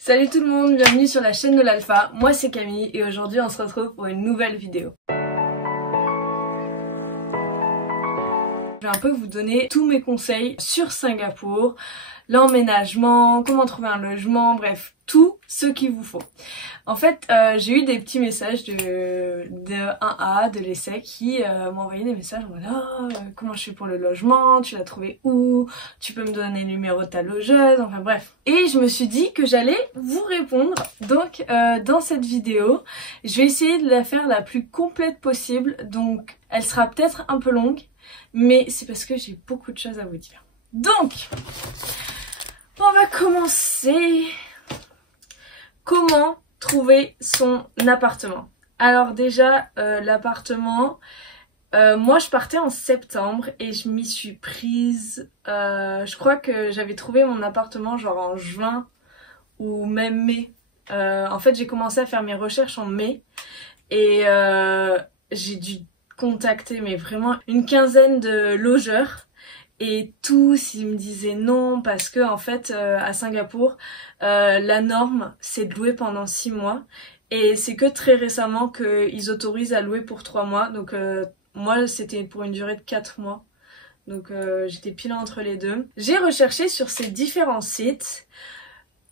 Salut tout le monde, bienvenue sur la chaîne de l'Alpha, moi c'est Camille et aujourd'hui on se retrouve pour une nouvelle vidéo. Je vais un peu vous donner tous mes conseils sur Singapour, l'emménagement, comment trouver un logement, bref, tout ce qu'il vous faut. En fait, j'ai eu des petits messages de 1A, de l'essai, qui m'ont envoyé des messages en mode comment je fais pour le logement, tu l'as trouvé où, tu peux me donner le numéro de ta logeuse, enfin bref. Et je me suis dit que j'allais vous répondre, donc dans cette vidéo, je vais essayer de la faire la plus complète possible, donc elle sera peut-être un peu longue, mais c'est parce que j'ai beaucoup de choses à vous dire. Donc, on va commencer. Comment trouver son appartement? Alors déjà, l'appartement, moi je partais en septembre et je m'y suis prise, je crois que j'avais trouvé mon appartement genre en juin ou même mai. En fait j'ai commencé à faire mes recherches en mai et j'ai dû contacter mais vraiment une quinzaine de logeurs. Et tous ils me disaient non parce que en fait à Singapour la norme c'est de louer pendant 6 mois et c'est que très récemment qu'ils autorisent à louer pour 3 mois donc moi c'était pour une durée de 4 mois donc j'étais pile entre les deux. J'ai recherché sur ces différents sites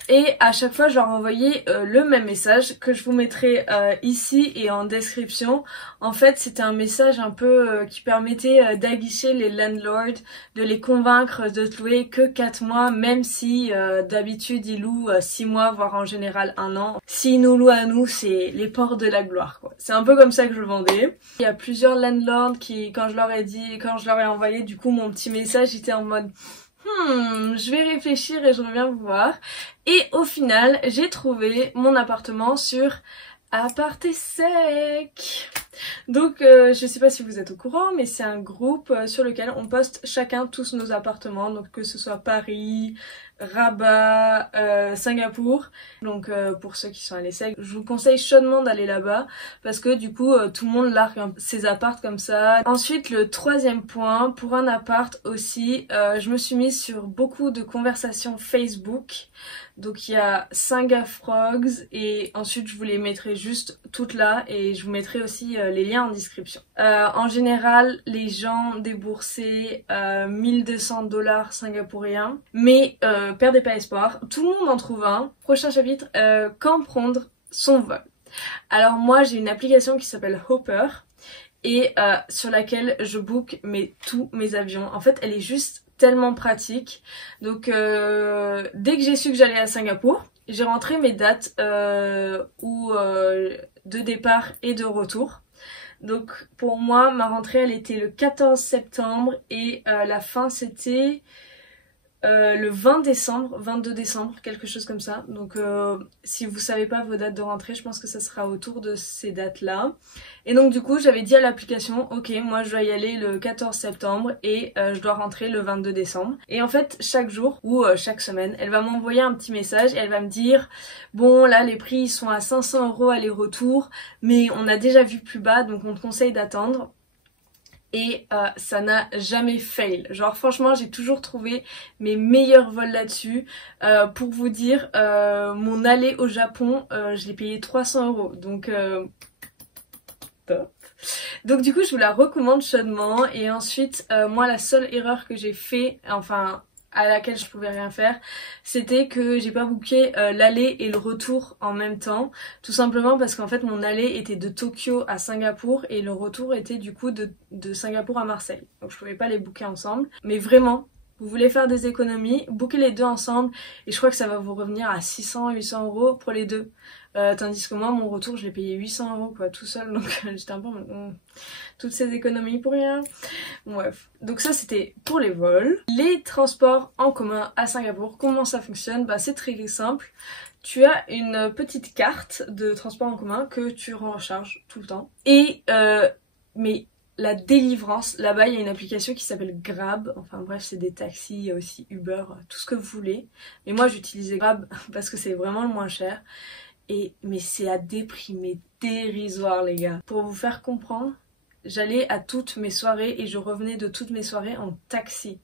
et à chaque fois je leur envoyais le même message que je vous mettrai ici et en description. En fait c'était un message un peu qui permettait d'aguicher les landlords, de les convaincre de te louer que 4 mois même si d'habitude ils louent 6 mois voire en général 1 an. S'ils nous louent à nous c'est les portes de la gloire quoi. C'est un peu comme ça que je le vendais. Il y a plusieurs landlords qui quand je leur ai envoyé du coup mon petit message j'étais en mode je vais réfléchir et je reviens vous voir. Et au final, j'ai trouvé mon appartement sur Apartesec. Donc je sais pas si vous êtes au courant mais c'est un groupe sur lequel on poste chacun tous nos appartements, donc que ce soit Paris, Rabat, Singapour. Donc pour ceux qui sont à l'essai, je vous conseille chaudement d'aller là-bas parce que du coup tout le monde largue ses apparts comme ça. Ensuite le troisième point, pour un appart aussi, je me suis mise sur beaucoup de conversations Facebook. Donc il y a Singafrogs et ensuite je vous les mettrai juste toutes là et je vous mettrai aussi les liens en description. En général les gens déboursaient 1200 $ singapouriens mais perdez pas espoir, tout le monde en trouve un. Prochain chapitre, quand prendre son vol. Alors moi j'ai une application qui s'appelle Hopper et sur laquelle je book tous mes avions. En fait elle est juste tellement pratique. Donc dès que j'ai su que j'allais à Singapour, j'ai rentré mes dates de départ et de retour. Donc pour moi ma rentrée elle était le 14 septembre et la fin c'était le 20 décembre, 22 décembre, quelque chose comme ça. Donc si vous savez pas vos dates de rentrée, je pense que ça sera autour de ces dates-là. Et donc du coup, j'avais dit à l'application, ok, moi je dois y aller le 14 septembre et je dois rentrer le 22 décembre. Et en fait, chaque jour ou chaque semaine, elle va m'envoyer un petit message et elle va me dire, bon là les prix ils sont à 500 € aller-retour, mais on a déjà vu plus bas, donc on te conseille d'attendre. Et ça n'a jamais fail. Genre franchement j'ai toujours trouvé mes meilleurs vols là-dessus. Pour vous dire, mon aller au Japon, je l'ai payé 300 €. Donc top. Donc du coup je vous la recommande chaudement. Et ensuite moi la seule erreur que j'ai fait, enfin à laquelle je pouvais rien faire, c'était que j'ai pas booké l'aller et le retour en même temps, tout simplement parce qu'en fait mon aller était de Tokyo à Singapour et le retour était du coup de Singapour à Marseille, donc je pouvais pas les booker ensemble. Mais vraiment, vous voulez faire des économies, bookez les deux ensemble et je crois que ça va vous revenir à 600-800 € pour les deux. Tandis que moi mon retour je l'ai payé 800 € quoi, tout seul, donc j'étais un peu toutes ces économies pour rien. Bref, donc ça c'était pour les vols. Les transports en commun à Singapour, comment ça fonctionne? Bah c'est très simple. Tu as une petite carte de transport en commun que tu recharges tout le temps. Et mais la délivrance, là-bas il y a une application qui s'appelle Grab, enfin bref c'est des taxis, il y a aussi Uber, tout ce que vous voulez. Mais moi j'utilisais Grab parce que c'est vraiment le moins cher. Mais c'est à des prix mais dérisoires les gars. Pour vous faire comprendre, j'allais à toutes mes soirées et je revenais de toutes mes soirées en taxi.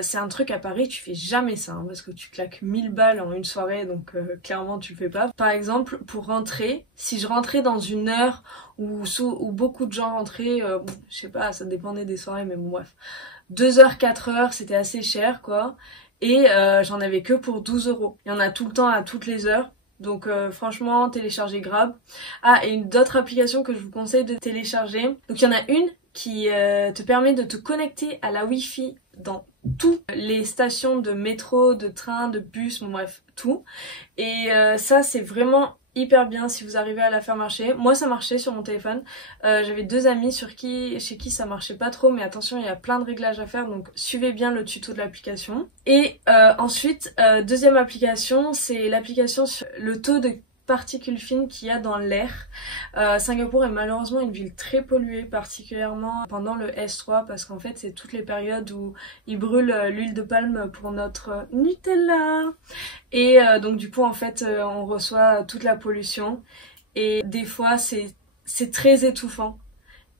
C'est un truc à Paris, tu fais jamais ça, hein, parce que tu claques 1000 balles en une soirée, donc clairement tu le fais pas. Par exemple, pour rentrer, si je rentrais dans une heure où beaucoup de gens rentraient, bon, je sais pas, ça dépendait des soirées, mais bon bref, 2 heures, 4 heures, c'était assez cher quoi, et j'en avais que pour 12 euros. Il y en a tout le temps à toutes les heures. Donc franchement, téléchargez Grab. Ah, et d'autres applications que je vous conseille de télécharger. Donc il y en a une qui te permet de te connecter à la Wi-Fi dans toutes les stations de métro, de train, de bus, bon, bref, tout. Et ça, c'est vraiment hyper bien si vous arrivez à la faire marcher. Moi, ça marchait sur mon téléphone. J'avais 2 amis chez qui ça marchait pas trop, mais attention, il y a plein de réglages à faire, donc suivez bien le tuto de l'application. Et ensuite, deuxième application, c'est l'application sur le taux de particules fines qu'il y a dans l'air. Singapour est malheureusement une ville très polluée, particulièrement pendant le S3, parce qu'en fait c'est toutes les périodes où ils brûlent l'huile de palme pour notre Nutella. Et donc du coup en fait on reçoit toute la pollution et des fois c'est très étouffant.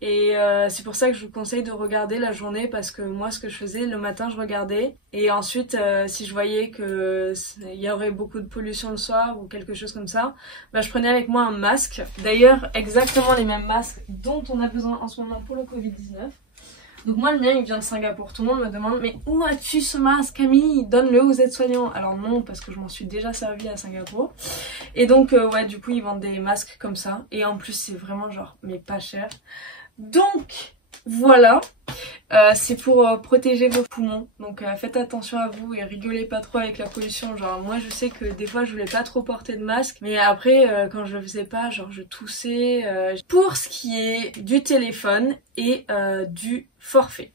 Et c'est pour ça que je vous conseille de regarder la journée, parce que moi ce que je faisais le matin je regardais et ensuite si je voyais que il y aurait beaucoup de pollution le soir ou quelque chose comme ça, bah, je prenais avec moi un masque. D'ailleurs exactement les mêmes masques dont on a besoin en ce moment pour le Covid-19. Donc moi le mien il vient de Singapour. Tout le monde me demande mais où as-tu ce masque Camille? Donne-le aux aides-soignants. Alors non, parce que je m'en suis déjà servi à Singapour. Et donc ouais du coup ils vendent des masques comme ça. Et en plus c'est vraiment genre mais pas cher. Donc voilà, c'est pour protéger vos poumons, donc faites attention à vous et rigolez pas trop avec la pollution. Genre moi je sais que des fois je voulais pas trop porter de masque, mais après quand je le faisais pas, genre je toussais. Pour ce qui est du téléphone et du forfait.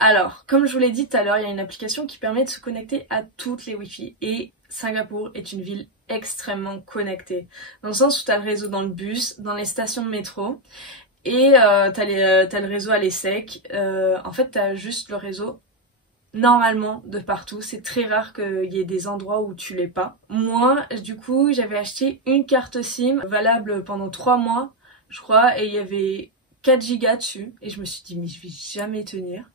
Alors, comme je vous l'ai dit tout à l'heure, il y a une application qui permet de se connecter à toutes les Wi-Fi et Singapour est une ville extrêmement connectée, dans le sens où t'as le réseau dans le bus, dans les stations de métro. Et t'as le réseau à l'ESSEC. En fait t'as juste le réseau normalement de partout. C'est très rare qu'il y ait des endroits où tu l'aies pas. Moi du coup j'avais acheté une carte SIM valable pendant 3 mois je crois, et il y avait 4 gigas dessus et je me suis dit mais je vais jamais tenir.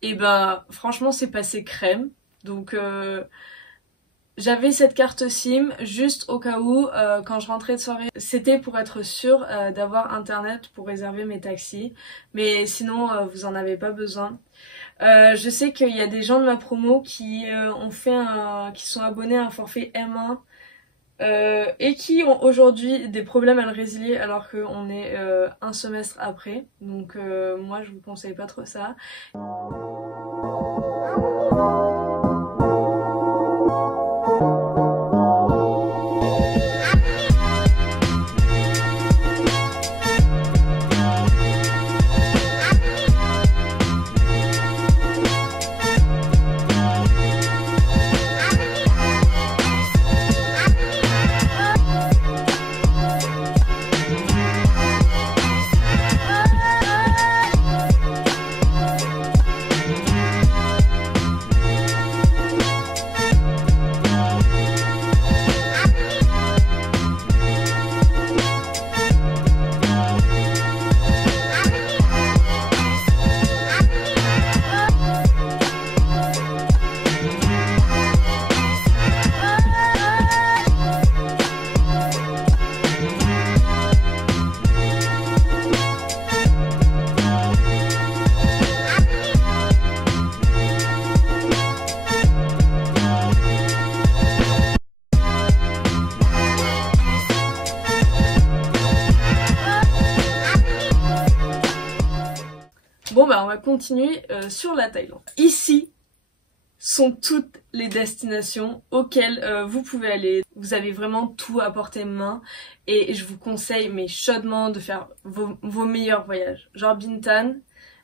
Et ben franchement c'est passé crème. Donc j'avais cette carte SIM juste au cas où quand je rentrais de soirée. C'était pour être sûre d'avoir internet pour réserver mes taxis. Mais sinon vous en avez pas besoin. Je sais qu'il y a des gens de ma promo qui qui sont abonnés à un forfait M1 et qui ont aujourd'hui des problèmes à le résilier alors qu'on est un semestre après. Donc moi je vous conseille pas trop ça. Bon bah on va continuer sur la Thaïlande. Ici sont toutes les destinations auxquelles vous pouvez aller. Vous avez vraiment tout à portée de main et je vous conseille mais chaudement de faire vos meilleurs voyages. Genre Bintan,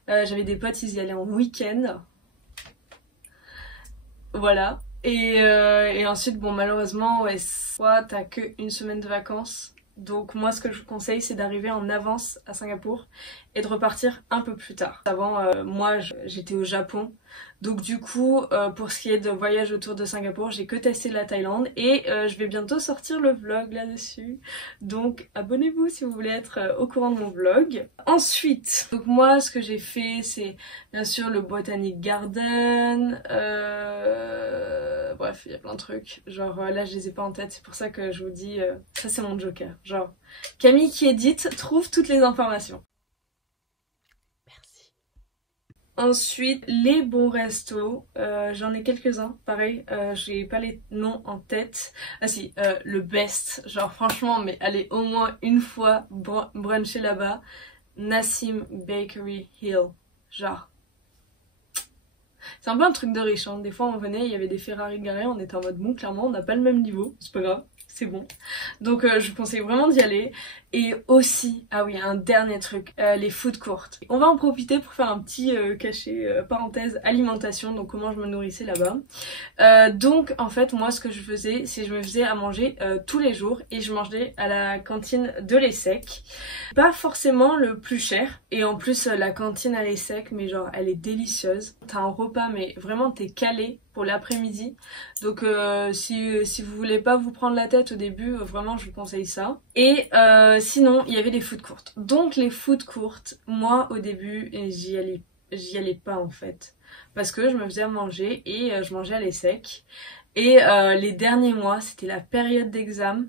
j'avais des potes, ils y allaient en week-end. Voilà. Et ensuite bon malheureusement ouais, soit t'as que une semaine de vacances. Donc moi ce que je vous conseille c'est d'arriver en avance à Singapour et de repartir un peu plus tard. Avant moi j'étais au Japon Donc du coup, pour ce qui est de voyage autour de Singapour, j'ai que testé la Thaïlande et je vais bientôt sortir le vlog là-dessus. Donc abonnez-vous si vous voulez être au courant de mon vlog. Ensuite, donc moi ce que j'ai fait c'est bien sûr le Botanic Garden, bref il y a plein de trucs. Genre là je les ai pas en tête, c'est pour ça que je vous dis, ça c'est mon joker. Genre Camille qui édite trouve toutes les informations. Ensuite, les bons restos, j'en ai quelques-uns, pareil, j'ai pas les noms en tête. Ah si, le best, genre franchement, mais allez au moins une fois bruncher là-bas, Nassim Bakery Hill, genre. C'est un peu un truc de riche, hein. Des fois on venait, il y avait des Ferrari garés, on était en mode bon, clairement on n'a pas le même niveau, c'est pas grave. C'est bon. Donc je vous conseille vraiment d'y aller. Et aussi, ah oui, un dernier truc, les food courts. On va en profiter pour faire un petit cachet, parenthèse, alimentation, donc comment je me nourrissais là-bas. Donc en fait, moi ce que je faisais, c'est que je me faisais à manger tous les jours et je mangeais à la cantine de l'ESSEC. Pas forcément le plus cher. Et en plus, la cantine à l'ESSEC, mais genre, elle est délicieuse. T'as un repas, mais vraiment t'es calé pour l'après-midi. Donc si vous voulez pas vous prendre la tête au début, vraiment je vous conseille ça. Et sinon il y avait les food courts. Donc les food courts, moi au début j'y allais pas en fait. Parce que je me faisais à manger et je mangeais à l'ESSEC. Et les derniers mois c'était la période d'examen.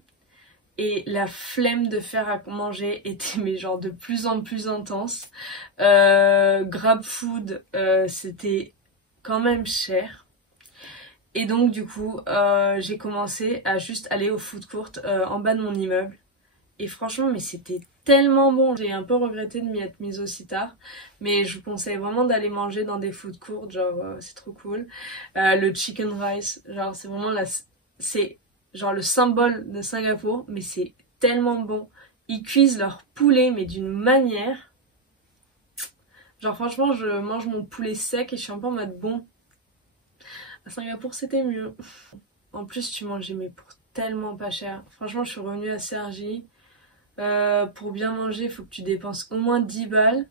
Et la flemme de faire à manger était mais genre de plus en plus intense. Grab food c'était quand même cher. Et donc du coup, j'ai commencé à juste aller au food court en bas de mon immeuble. Et franchement, mais c'était tellement bon. J'ai un peu regretté de m'y être mise aussi tard. Mais je vous conseille vraiment d'aller manger dans des food courts, genre c'est trop cool. Le chicken rice, genre c'est vraiment c'est genre le symbole de Singapour, mais c'est tellement bon. Ils cuisent leur poulet, mais d'une manière. Genre franchement, je mange mon poulet sec et je suis un peu en mode bon. À Singapour, c'était mieux. En plus, tu mangeais mais pour tellement pas cher. Franchement, je suis revenue à Cergy. Pour bien manger, il faut que tu dépenses au moins 10 balles.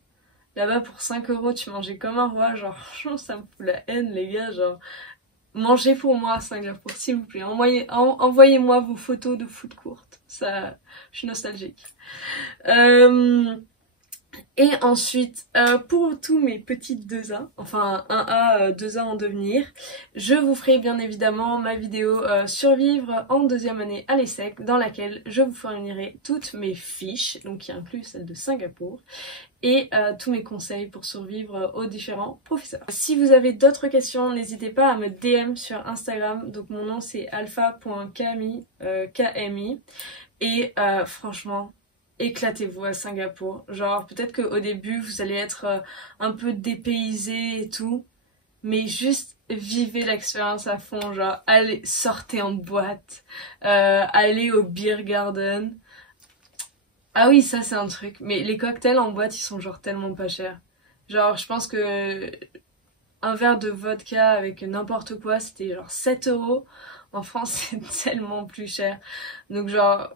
Là-bas, pour 5 euros, tu mangeais comme un roi. Genre, franchement, ça me fout la haine, les gars. Genre, mangez pour moi à Singapour, s'il vous plaît. Envoyez-moi vos photos de food court. Ça, je suis nostalgique. Et ensuite, pour tous mes petits 2A, enfin 1A, 2A en devenir, je vous ferai bien évidemment ma vidéo survivre en deuxième année à l'ESSEC, dans laquelle je vous fournirai toutes mes fiches, donc qui inclut celle de Singapour, et tous mes conseils pour survivre aux différents professeurs. Si vous avez d'autres questions, n'hésitez pas à me DM sur Instagram, donc mon nom c'est alpha.kmi, KMI, et franchement, éclatez-vous à Singapour. Genre peut-être qu'au début vous allez être un peu dépaysé et tout, mais juste vivez l'expérience à fond. Genre allez, sortez en boîte, allez au beer garden. Ah oui, ça c'est un truc, mais les cocktails en boîte ils sont genre tellement pas chers. Genre je pense que un verre de vodka avec n'importe quoi c'était genre 7 euros. En France c'est tellement plus cher. Donc genre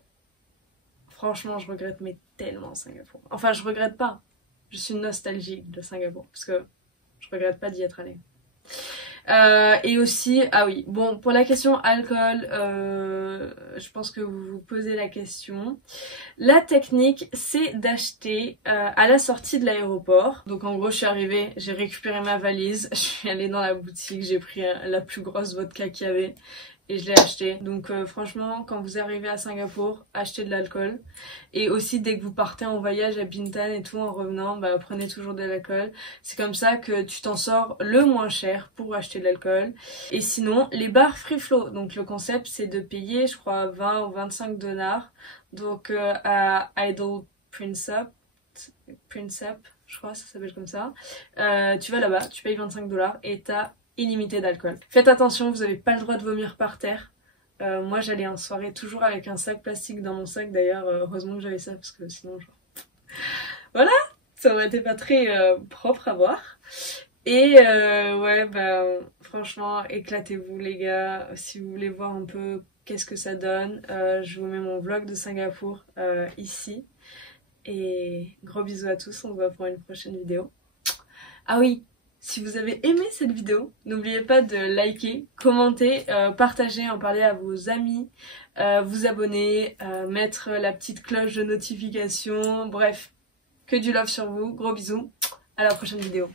franchement, je regrette mais tellement Singapour. Enfin, je regrette pas. Je suis nostalgique de Singapour parce que je regrette pas d'y être allée. Et aussi, ah oui, bon, pour la question alcool, je pense que vous vous posez la question. La technique, c'est d'acheter à la sortie de l'aéroport. Donc en gros, je suis arrivée, j'ai récupéré ma valise, je suis allée dans la boutique, j'ai pris la plus grosse vodka qu'il y avait. Et je l'ai acheté. Donc franchement, quand vous arrivez à Singapour, achetez de l'alcool. Et aussi, dès que vous partez en voyage à Bintan et tout, en revenant, bah, prenez toujours de l'alcool. C'est comme ça que tu t'en sors le moins cher pour acheter de l'alcool. Et sinon, les bars free flow. Donc le concept, c'est de payer, je crois, 20 ou 25 dollars. Donc à Idle Princep, je crois, ça s'appelle comme ça. Tu vas là-bas, tu payes 25 dollars et t'as illimité d'alcool. Faites attention, vous n'avez pas le droit de vomir par terre. Moi j'allais en soirée toujours avec un sac plastique dans mon sac, d'ailleurs heureusement que j'avais ça parce que sinon genre... Voilà, ça aurait été pas très propre à voir. Et ouais bah franchement éclatez-vous les gars, si vous voulez voir un peu qu'est-ce que ça donne, je vous mets mon vlog de Singapour ici. Et gros bisous à tous, on se voit pour une prochaine vidéo. Ah oui, Si vous avez aimé cette vidéo, n'oubliez pas de liker, commenter, partager, en parler à vos amis, vous abonner, mettre la petite cloche de notification, bref, que du love sur vous, gros bisous, à la prochaine vidéo.